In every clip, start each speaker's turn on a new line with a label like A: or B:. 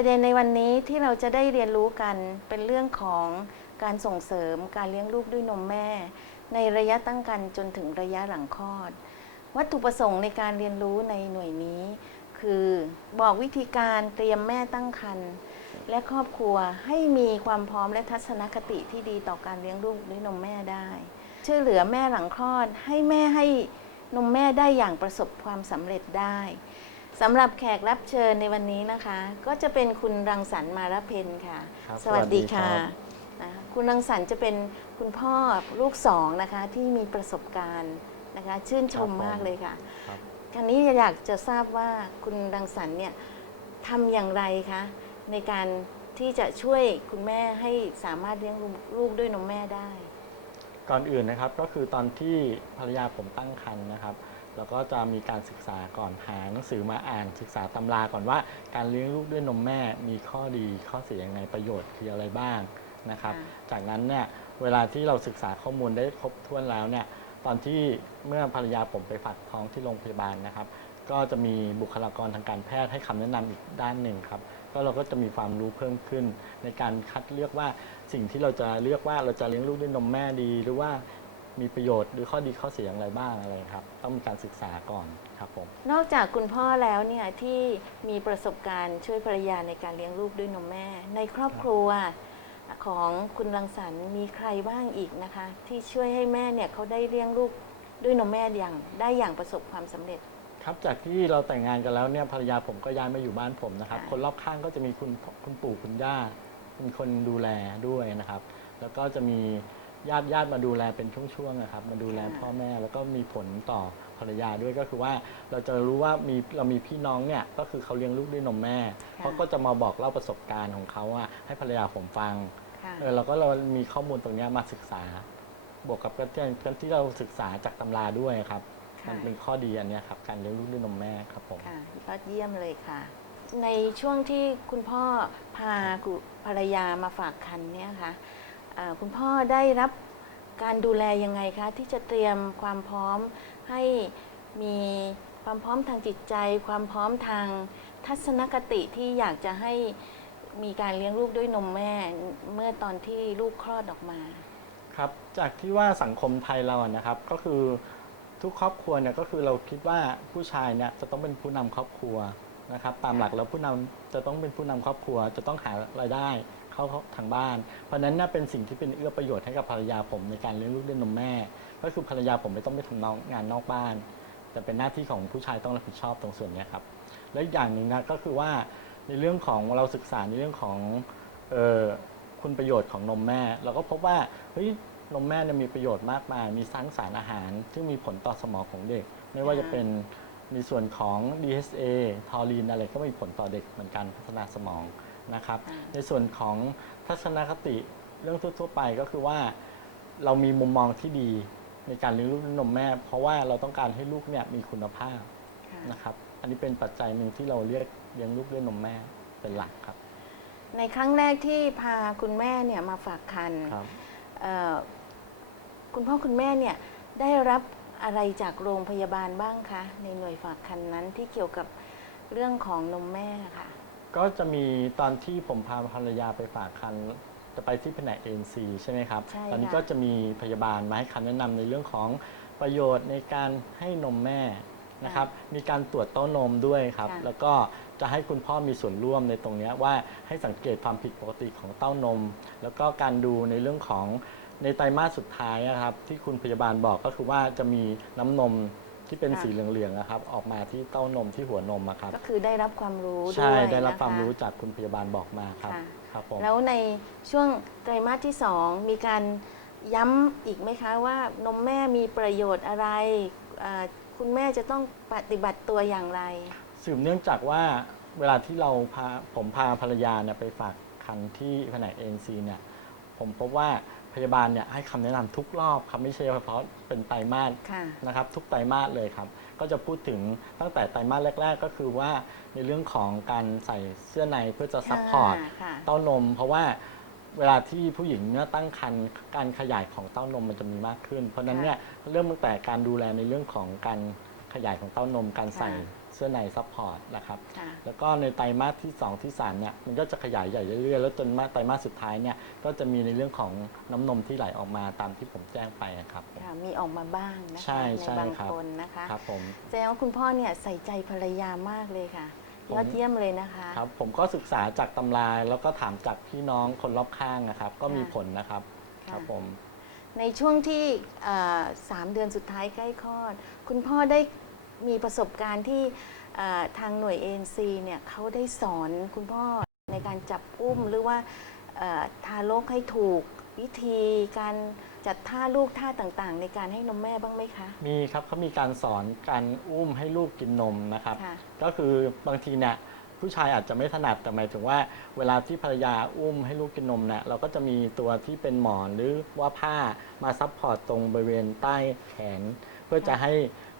A: ประเด็นในวันนี้ที่เราจะได้เรียนรู้กันเป็นเรื่องของการส่งเสริมการเลี้ยงลูกด้วยนมแม่ ในระยะตั้งครรภ์จนถึงระยะหลังคลอด วัตถุประสงค์ในการเรียนรู้ในหน่วยนี้ คือบอกวิธีการเตรียมแม่ตั้งครรภ์และครอบครัวให้มีความพร้อมและทัศนคติที่ดีต่อการเลี้ยงลูกด้วยนมแม่ได้ ช่วยเหลือแม่หลังคลอดให้แม่ให้นมแม่ได้อย่างประสบความสำเร็จได้ สำหรับแขกรับเชิญในวันนี้นะคะ ก็จะเป็นคุณรังสรรค์มารเพนค่ะ
B: ครับ
A: สวัสดีค่ะ
B: สวัสดีครับ
A: นะคะคุณรังสรรค์จะเป็นคุณพ่อลูกสองนะคะที่มีประสบการณ์นะคะ ชื่นชมมากเลยค่ะ
B: ครับ
A: คราวนี้อยากจะทราบว่าคุณรังสรรค์เนี่ยทำอย่างไรคะในการที่จะช่วยคุณแม่ให้สามารถเลี้ยงลูกด้วยนมแม่ได้
B: ก่อนอื่นนะครับก็คือตอนที่ภรรยาผมตั้งครรภ์นะครับ เราก็จะมีการศึกษาก่อนหาหนังสือมาอ่านศึกษาตำราก่อนว่า การเลี้ยงลูกด้วยนมแม่มีข้อดีข้อเสียยังไงประโยชน์คืออะไรบ้างนะครับ
A: ค่ะ
B: จากนั้นเนี่ยเวลาที่เราศึกษาข้อมูลได้ครบถ้วนแล้วเนี่ยตอนที่เมื่อภรรยาผมไปฝากท้องที่โรงพยาบาลนะครับ ก็จะมีบุคลากรทางการแพทย์ให้คำแนะนำอีกด้านหนึ่งครับก็เราก็จะมีความรู้เพิ่มขึ้น ในการคัดเลือกว่าสิ่งที่เราจะเลือกว่าเราจะเลี้ยงลูกด้วยนมแม่ดี หรือว่า มีประโยชน์หรือข้อดีข้อเสียอย่างไรบ้างอะไรครับ ต้องมีการศึกษาก่อนครับผม
A: นอกจากคุณพ่อแล้วเนี่ยที่มีประสบการณ์ช่วยภรรยาในการเลี้ยงลูกด้วยนมแม่ ในครอบครัวของคุณรังสรรค์มีใครบ้างอีกนะคะ ที่ช่วยให้แม่เนี่ยเขาได้เลี้ยงลูกด้วยนมแม่อย่างได้อย่างประสบความสำเร็จ
B: ครับจากที่เราแต่งงานกันแล้วเนี่ยภรรยาผมก็ย้ายมาอยู่บ้านผมนะครับ
A: ค่ะ
B: คนรอบข้างก็จะมีคุณคุณปู่คุณย่าเป็นคนดูแลด้วยนะครับ แล้วก็จะมี ญาติญาติมาดูแลเป็นช่วงๆนะครับ มาดูแลพ่อแม่แล้วก็มีผลต่อภรรยาด้วยก็คือว่าเราจะรู้ว่ามีเรามีพี่น้องเนี่ยก็คือเขาเลี้ยงลูกด้วยนมแม่เขาก็จะมาบอกเล่าประสบการณ์ของเขาอะให้ภรรยาผมฟัง
A: ค่ะ
B: เออเราก็เรามีข้อมูลตรงเนี้ยมาศึกษา บวกกับการที่การที่เราศึกษาจากตำราด้วยครับ
A: ค่ะ
B: มันเป็นข้อดีอันเนี้ยครับการเลี้ยงลูกด้วยนมแม่ครับผม
A: ค่ะยอดเยี่ยมเลยค่ะ ในช่วงที่คุณพ่อพากุภรรยามาฝากคันเนี่ยค่ะเอ่อ คุณพ่อได้รับการดูแลยังไงคะ ที่จะเตรียมความพร้อมให้มีความพร้อมทางจิตใจ ความพร้อมทางทัศนคติที่อยากจะให้มีการเลี้ยงลูกด้วยนมแม่เมื่อตอนที่ลูกคลอดออกมา
B: ครับจากที่ว่าสังคมไทยเราอะนะครับ ก็คือทุกครอบครัวเนี่ยก็คือเราคิดว่าผู้ชายเนี่ยจะต้องเป็นผู้นำครอบครัวนะครับ ตามหลักแล้วผู้นำจะต้องเป็นผู้นำครอบครัว จะต้องหารายได้ เข้าทางบ้าน เพราะนั้นเนี่ยเป็นสิ่งที่เป็นเอื้อประโยชน์ให้กับภรรยาผมในการเลี้ยงลูกด้วยนมแม่ ก็คือภรรยาผมไม่ต้องไปทำนอกงานนอกบ้าน แต่เป็นหน้าที่ของผู้ชายต้องรับผิดชอบตรงส่วนนี้ครับ และอีกอย่างหนึ่งนะก็คือว่าในเรื่องของเราศึกษาในเรื่องของออคุณประโยชน์ของนมแม่ เราก็พบว่าเฮ้ยนมแม่เนี่ยมีประโยชน์มากมาย มีสางสารอาหาร ซึ่งมีผลต่อสมองของเด็ก ไม่ว่าจะเป็นในส่วนของ DHA ทอรีนอะไรก็มีผลต่อเด็กเหมือนกันพัฒนาสมอง นะครับ
A: อ่า
B: ในส่วนของทัศนคติเรื่องทั่วๆไปก็คือว่าเรามีมุมมองที่ดีในการเลี้ยงลูกด้วยนมแม่ เพราะว่าเราต้องการให้ลูกเนี่ยมีคุณภาพ
A: ค่ะ
B: นะครับ อันนี้เป็นปัจจัยหนึ่งที่เราเรียกเลี้ยงลูกด้วยนมแม่เป็นหลักครับ
A: ในครั้งแรกที่พาคุณแม่เนี่ยมาฝากคัน
B: ครับ
A: เอ่อคุณพ่อคุณแม่เนี่ยได้รับอะไรจากโรงพยาบาลบ้างคะ ในหน่วยฝากคันนั้นที่เกี่ยวกับเรื่องของนมแม่ค่ะ
B: ก็จะมีตอนที่ผมพาภรรยาไปฝากคันจะไปที่แผนก ANC ใช่ไหมครับ
A: ใช่
B: ตอนนี้
A: ค่ะ
B: ก็จะมีพยาบาลมาให้คำแนะนำในเรื่องของประโยชน์ในการให้นมแม่นะครับ มีการตรวจเต้านมด้วยครับ
A: ค่ะ
B: แล้วก็จะให้คุณพ่อมีส่วนร่วมในตรงเนี้ยว่าให้สังเกตความผิดปกติของเต้านม แล้วก็การดูในเรื่องของในไตรมาสสุดท้ายนะครับ ที่คุณพยาบาลบอกก็คือว่าจะมีน้ำนม ที่เป็นสีเหลืองๆนะครับ ออกมาที่เต้านมที่หัวนมอะครับ
A: ก็คือได้รับความรู้ด้วย
B: ใช่ได้รับ
A: นะะ
B: ความรู้จากคุณพยาบาลบอกมาครับ
A: ค่ะ
B: ครับผม
A: แล้วในช่วงไตรมาสที่สองมีการย้ำอีกไหมคะว่านมแม่มีประโยชน์อะไรเอ่อคุณแม่จะต้องปฏิบัติตัวอย่างไร
B: สืบเนื่องจากว่าเวลาที่เราพาผมพาภรรยาเนี่ยไปฝากคันที่แผนกเอ็นซีเนี่ยผมพบว่าพ ยาบาลเนี่ยให้คำแนะนำทุกรอบครับไม่ใช่เฉพาะเป็นไตรมาส
A: ค่ะ
B: นะครับทุกไตรมาสเลยครับ ก็จะพูดถึงตั้งแต่ไตรมาสแรก ๆ ก็คือว่าในเรื่องของการใส่เสื้อในเพื่อจะซัพพอร์ต
A: ค่ะ
B: เต้านม เพราะว่าเวลาที่ผู้หญิงเนี่ยตั้งครรภ์การขยายของเต้านมมันจะมีมากขึ้น เพราะฉะนั้นเนี่ยเริ่มตั้งแต่การดูแลในเรื่องของการขยายของเต้านม การใส่ สื้อในซัพพอร์ตนะครับ
A: ค่ะ
B: แล้วก็ในไตรมาสที่ 2 ที่3เนี่ยมันก็จะขยายใหญ่เรื่อยๆ แล้วจนมาไตรมาสสุดท้ายเนี่ยก็จะมีในเรื่องของน้ำนมที่ไหลออกมาตามที่ผมแจ้งไปอะครับผม
A: ค่ะ มีออกมาบ้างนะคะ
B: ใช่ใช่
A: บาง
B: ครับ
A: คนนะคะ
B: ครับผม
A: แสดงว่าคุณพ่อเนี่ยใส่ใจภรรยามากเลยค่ะ
B: ผม
A: ยอดเยี่ยมเลยนะคะ
B: ครับผมก็ศึกษาจากตำราแล้วก็ถามจากพี่น้องคนรอบข้างนะครับ ก็มี
A: ค่ะ
B: ผลนะครับ
A: ค่ะ
B: ครับผม
A: ในช่วงที่เอ่อสามเดือนสุดท้ายใกล้คลอด คุณพ่อได้ มีประสบการณ์ที่เอ่อทางหน่วย ANC เนี่ยเขาได้สอนคุณพ่อในการจับอุ้มหรือว่าเอ่อทารกให้ถูกวิธีการจัดท่าลูกท่าต่างๆ ในการให้นมแม่บ้างไหมคะ
B: มีครับเขามีการสอนการอุ้มให้ลูกกินนมนะครับ
A: ค่ะ
B: ก็คือบางทีเนี่ยผู้ชายอาจจะไม่ถนัดแต่หมายถึงว่าเวลาที่ภรรยาอุ้มให้ลูกกินนมเนี่ยเราก็จะมีตัวที่เป็นหมอนหรือว่าผ้ามาซับพอร์ตตรงบริเวณใต้แขน เพื่อจะให้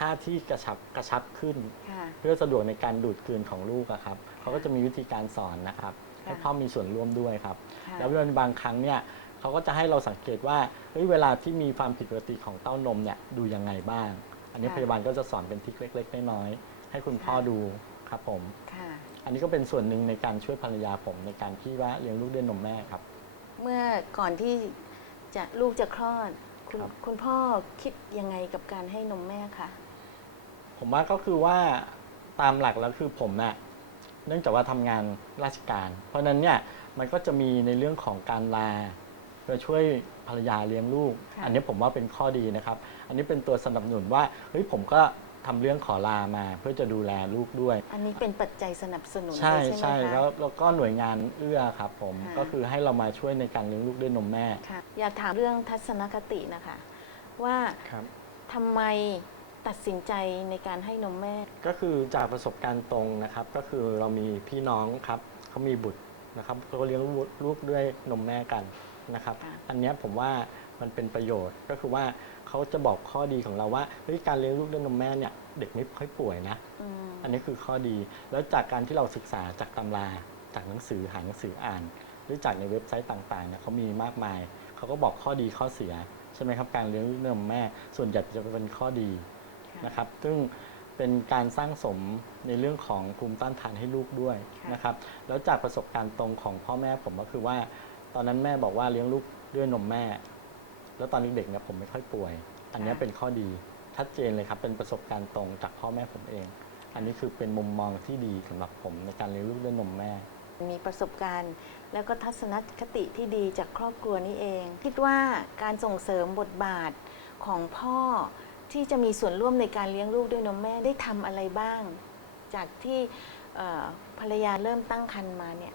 B: ท่าที่กระชับกระชับขึ้น
A: ค่ะ
B: เพื่อสะดวกในการดูดกลืนของลูกอะครับเขาก็จะมีวิธีการสอนนะครับ
A: ค่ะ
B: ให้พ่อมีส่วนร่วมด้วยครับ
A: ค่ะ
B: แล้วในบางครั้งเนี่ยเขาก็จะให้เราสังเกตว่าเฮ้ยเวลาที่มีความผิดปกติของเต้านมเนี่ยดูยังไงบ้าง อันนี้
A: ค่ะ
B: พยาบาลก็จะสอนเป็นทริคเล็ก ๆ น้อยๆให้คุณพ่อ
A: ค่ะ
B: ดูครับผม
A: ค่ะ
B: อันนี้ก็เป็นส่วนหนึ่งในการช่วยภรรยาผมในการที่ว่าเลี้ยงลูกด้วยนมแม่ครับ
A: เมื่อก่อนที่จะลูกจะคลอด คุณ
B: ครับ
A: คุณพ่อคิดยังไงกับการให้นมแม่คะ
B: ผมว่าก็คือว่าตามหลักแล้วคือผมน่ะเนื่องจากว่าทำงานราชการ เพราะฉะนั้นเนี่ยมันก็จะมีในเรื่องของการลาเพื่อช่วยภรรยาเลี้ยงลูก
A: ค่ะ
B: อันนี้ผมว่าเป็นข้อดีนะครับ อันนี้เป็นตัวสนับสนุนว่าเฮ้ยผมก็ทำเรื่องขอลามา เพื่อจะดูแลลูกด้วย
A: อันนี้เป็นปัจจัยสนับสนุน
B: ใช่
A: เลยใช่
B: ใช่
A: ไหมคะ
B: แล้วแล้วก็หน่วยงานเอื้อครับผม
A: ค่ะ
B: ก็คือให้เรามาช่วยในการเลี้ยงลูกด้วยนมแม่
A: ค่ะอยากถามเรื่องทัศนคตินะคะ ว่า
B: ครับ
A: ทำไม ตัดสินใจในการให้นมแม่
B: ก็คือจากประสบการณ์ตรงนะครับ ก็คือเรามีพี่น้องครับเขามีบุตรนะครับเขาก็เลี้ยงลูกลูกด้วยนมแม่กันนะครับ
A: ค่ะ
B: อันเนี้ยผมว่ามันเป็นประโยชน์ก็คือว่าเขาจะบอกข้อดีของเราว่าเฮ้ยการเลี้ยงลูกด้วยนมแม่เนี่ยเด็กไม่ค่อยป่วยนะ
A: อืม
B: อันนี้คือข้อดี แล้วจากการที่เราศึกษาจากตำรา จากหนังสือหาหนังสืออ่าน หรือจากในเว็บไซต์ต่างๆเนี่ยเขามีมากมาย เขาก็บอกข้อดีข้อเสีย ใช่ไหมครับ การเลี้ยงลูกด้วยนมแม่ ส่วนใหญ่จะเป็นข้อดี
A: ค่ะ
B: นะครับ ซึ่งเป็นการสร้างสมในเรื่องของภูมิต้านทานให้ลูกด้วย
A: ค่ะ
B: นะครับ แล้วจากประสบการณ์ตรงของพ่อแม่ผมก็คือว่า ตอนนั้นแม่บอกว่าเลี้ยงลูกด้วยนมแม่ แล้วตอนเด็กๆเนี่ยผมไม่ค่อยป่วย อันเนี้ยเป็นข้อดีชัดเจนเลยครับ เป็นประสบการณ์ตรงจากพ่อแม่ผมเอง อันนี้คือเป็นมุมมองที่ดีสำหรับผมในการเลี้ยงลูกด้วยนมแม่
A: มีประสบการณ์แล้วก็ทัศนคติที่ดีจากครอบครัวนี้เอง คิดว่าการส่งเสริมบทบาทของพ่อ ที่จะมีส่วนร่วมในการเลี้ยงลูกด้วยนมแม่ได้ทำอะไรบ้าง จากที่เอ่อภรรยาเริ่มตั้งครรภ์มาเนี่ย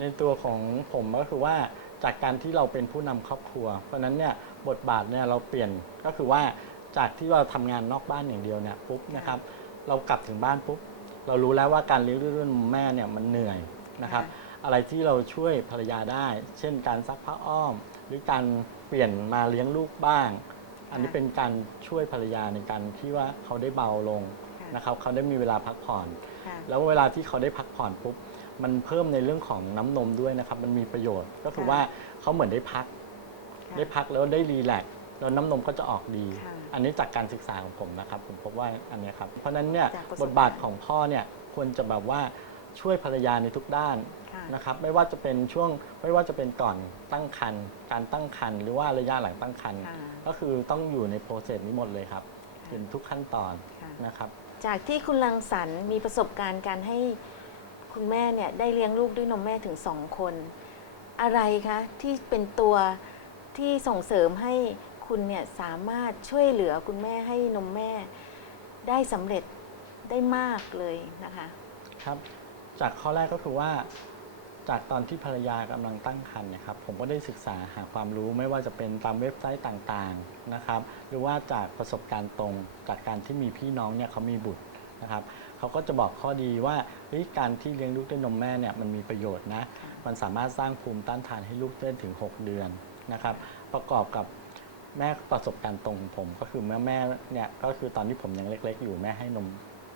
B: ในตัวของผมก็คือว่าจากการที่เราเป็นผู้นำครอบครัว เพราะฉะนั้นเนี่ยบทบาทเนี่ยเราเปลี่ยนก็คือว่าจากที่เราทำงานนอกบ้านอย่างเดียวเนี่ยปุ๊บนะครับเรากลับถึงบ้านปุ๊บเรารู้แล้วว่าการเลี้ยงลูกด้วยนมแม่เนี่ยมันเหนื่อยนะครับ
A: ค่ะ
B: อะไรที่เราช่วยภรรยาได้ เช่นการซักผ้าอ้อม หรือการเปลี่ยนมาเลี้ยงลูกบ้าง อันนี้
A: ค่ะ
B: เป็นการช่วยภรรยาในการที่ว่าเขาได้เบาลง
A: ค่ะ
B: นะครับเขาได้มีเวลาพักผ่อน
A: ค่ะ
B: แล้วเวลาที่เขาได้พักผ่อนปุ๊บมันเพิ่มในเรื่องของน้ำนมด้วยนะครับมันมีประโยชน์ก็คือ
A: ค่ะ
B: ว่าเขาเหมือนได้พัก
A: ค่ะ
B: ได้พักแล้วได้รีแลกซ์แล้วน้ำนมก็จะออกดี
A: ค่ะ
B: อันนี้จากการศึกษาของผมนะครับ ผมพบว่าอันเนี้ยครับเพราะฉะนั้นเนี่ย
A: จากประส
B: บบทบาทของพ่อเนี่ยควรจะแบบว่าช่วยภรรยาในทุกด้าน
A: ค่ะ
B: นะครับไม่ว่าจะเป็นช่วงไม่ว่าจะเป็นก่อนตั้งครรภ์การตั้งครรภ์หรือว่าระยะหลังตั้งครรภ์
A: ค่ะ
B: ก็คือต้องอยู่ในโปรเซสนี้หมดเลยครับเป็นทุกขั้นตอน
A: ค่ะ
B: นะครับ
A: จากที่คุณลังสรรค์มีประสบการณ์การให้คุณแม่เนี่ยได้เลี้ยงลูกด้วยนมแม่ถึงสองคน อะไรคะที่เป็นตัวที่ส่งเสริมให้คุณเนี่ยสามารถช่วยเหลือคุณแม่ให้นมแม่ได้สำเร็จได้มากเลยนะคะ
B: ครับจากข้อแรกก็คือว่า จากตอนที่ภรรยากำลังตั้งครรภ์นะครับผมก็ได้ศึกษาหาความรู้ไม่ว่าจะเป็นตามเว็บไซต์ต่างๆนะครับ หรือว่าจากประสบการณ์ตรงจากการที่มีพี่น้องเนี่ยเขามีบุตรนะครับเขาก็จะบอกข้อดีว่าการที่เลี้ยงลูกด้วยนมแม่เนี่ยมันมีประโยชน์นะมันสามารถสร้างภูมิต้านทานให้ลูกได้ถึง 6 เดือนนะครับ ประกอบกับแม่ประสบการณ์ตรงของผมก็คือแม่แม่เนี่ยก็คือตอนที่ผมยังเล็ก ๆ อยู่แม่ให้นม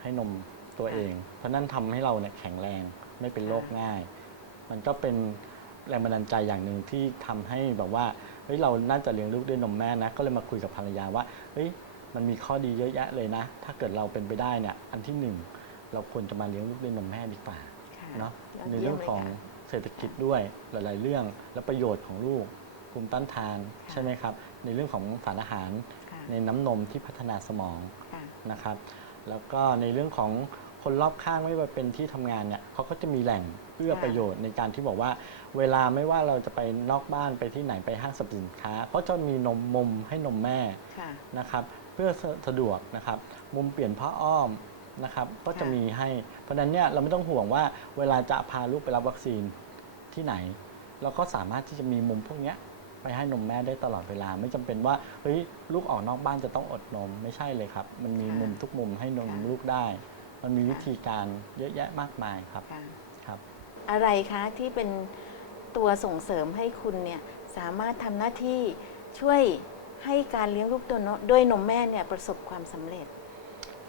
B: ให้นมตัวเอง เพราะนั่นทำให้เราเนี่ยแข็งแรงไม่เป็นโรคง่าย มันก็เป็นแรงบันดาลใจอย่างหนึ่งที่ทำให้แบบว่าเฮ้ยเราน่าจะเลี้ยงลูกด้วยนมแม่นะ ก็เลยมาคุยกับภรรยาว่าเฮ้ยมันมีข้อดีเยอะแยะเลยนะ ถ้าเกิดเราเป็นไปได้เนี่ยอันที่หนึ่งเราควรจะมาเลี้ยงลูกด้วยนมแม่ดีกว่า
A: ค่ะ
B: เนาะ
A: ยอด
B: ใน
A: ยี่ยม
B: เรื่อง
A: ลย
B: ของ
A: ค่ะ
B: เศรษฐกิจด้วยหลาย ๆ เรื่องและประโยชน์ของลูกภูมิต้านทาน
A: ค่ะ
B: ใช่ไหมครับ ในเรื่องของสารอาหาร
A: ค่ะ
B: ในน้ำนมที่พัฒนาสมอง
A: ค่ะ
B: นะครับแล้วก็ในเรื่องของคนรอบข้างไม่ว่าเป็นที่ทำงานเนี่ยเขาก็จะมีแหล่งเพื่อ
A: ค่ะ
B: ประโยชน์ในการที่บอกว่า เวลาไม่ว่าเราจะไปนอกบ้านไปที่ไหนไปห้างสรรพสินค้าเขาจะมีนมมุมให้นมแม่
A: ค่ะ
B: นะครับ เพื่อสะสะดวกนะครับ มุมเปลี่ยนผ้าอ้อมนะครับ ก็จะ
A: ค่ะ
B: มีให้ เพราะฉะนั้นเนี่ยเราไม่ต้องห่วงว่าเวลาจะพาลูกไปรับวัคซีนที่ไหน เราก็สามารถที่จะมีมุมพวกเนี้ยไปให้นมแม่ได้ตลอดเวลา ไม่จำเป็นว่าเฮ้ยลูกออกนอกบ้านจะต้องอดนมไม่ใช่เลยครับ มันมี
A: ค่ะ
B: มุมทุกมุมให้นม
A: ค่ะ
B: ลูกได้ มันมีวิ
A: ค่ะ
B: ธีการเยอะแยะมากมายครับ
A: ค่ะ
B: ครับ
A: อะไรคะที่เป็นตัวส่งเสริมให้คุณเนี่ยสามารถทำหน้าที่ช่วยให้การเลี้ยงลูกตัวนด้วยนมแม่เนี่ยประสบความสำเร็จ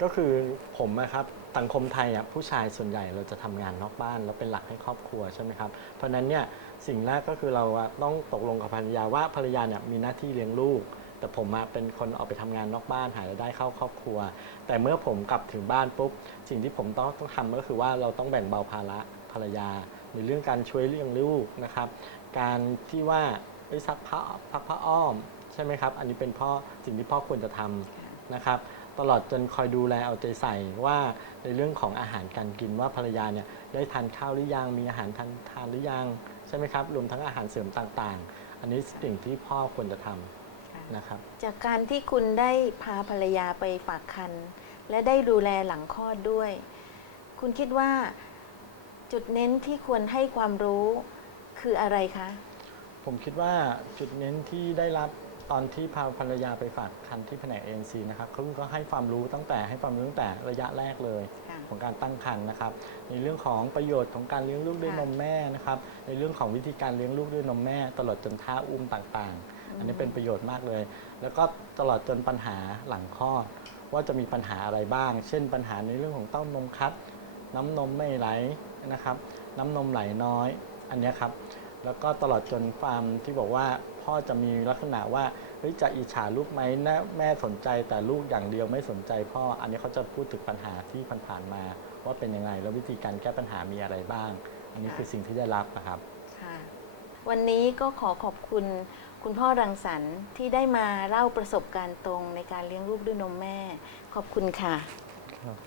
B: ก็คือผมนะครับสังคมไทยอะผู้ชายส่วนใหญ่เราจะทำงานนอกบ้านแล้วเป็นหลักให้ครอบครัวใช่ไหมครับเพราะฉะนั้นเนี่ยสิ่งแรกก็คือเราอะต้องตกลงกับภรรยาว่าภรรยาเนี่ยมีหน้าที่เลี้ยงลูก แต่ผมอะเป็นคนออกไปทำงานนอกบ้านหารายได้เข้าครอบครัว แต่เมื่อผมกลับถึงบ้านปุ๊บสิ่งที่ผมต้องต้องทำก็คือว่าเราต้องแบ่งเบาภาระ ภรรยา ในเรื่องการช่วยเลี้ยงลูกนะครับ การที่ว่าไปซักผ้าพักผ้าอ้อมใช่ไหมครับ อันนี้เป็นพ่อสิ่งที่พ่อควรจะทำนะครับ ตลอดจนคอยดูแลเอาใจใส่ว่าในเรื่องของอาหารการกินว่าภรรยาเนี่ยได้ทานข้าวหรือยังมีอาหารทานทานหรือยังใช่ไหมครับรวมทั้งอาหารเสริมต่างๆ อันนี้สิ่งที่พ่อควรจะทำนะครับ
A: จากการที่คุณได้พาภรรยาไปฝากคันและได้ดูแลหลังคลอดด้วย คุณคิดว่า จุดเน้นที่ควรให้ความรู้คืออะไรคะ
B: ผมคิดว่าจุดเน้นที่ได้รับตอนที่พาภรรยาไปฝากคันที่แผนก ANC นะครับเขาก็ให้ความรู้ตั้งแต่ให้ความรู้ตั้งแต่ระยะแรกเลย
A: ค่ะ
B: ของการตั้งครรภ์นะครับ ในเรื่องของประโยชน์ของการเลี้ยงลูกด้วย
A: ค่ะ
B: นมแม่นะครับ ในเรื่องของวิธีการเลี้ยงลูกด้วยนมแม่ ตลอดจนท่าอุ้มต่างๆ อันนี้เป็นประโยชน์มากเลย แล้วก็ตลอดจนปัญหาหลังคลอดว่าจะมีปัญหาอะไรบ้าง เช่น ปัญหาในเรื่องของเต้านมคัด น้ำนมไม่ไหล นะครับ น้ำนมไหลน้อยอันเนี้ยครับ แล้วก็ตลอดจนความที่บอกว่าพ่อจะมีลักษณะว่าเฮ้ยจะอิจฉาลูกไหมนะแม่สนใจแต่ลูกอย่างเดียวไม่สนใจพ่อ อันนี้เขาจะพูดถึงปัญหาที่ผ่านๆมา ว่าเป็นยังไงแล้ววิธีการแก้ปัญหามีอะไรบ้าง อันนี้
A: ค่ะ
B: คือสิ่งที่ได้รับนะครับ
A: ค่ะวันนี้ก็ขอขอบคุณคุณพ่อรังสรรค์ที่ได้มาเล่าประสบการณ์ตรงในการเลี้ยงลูกด้วยนมแม่ ขอบคุณค่ะ
B: ครับ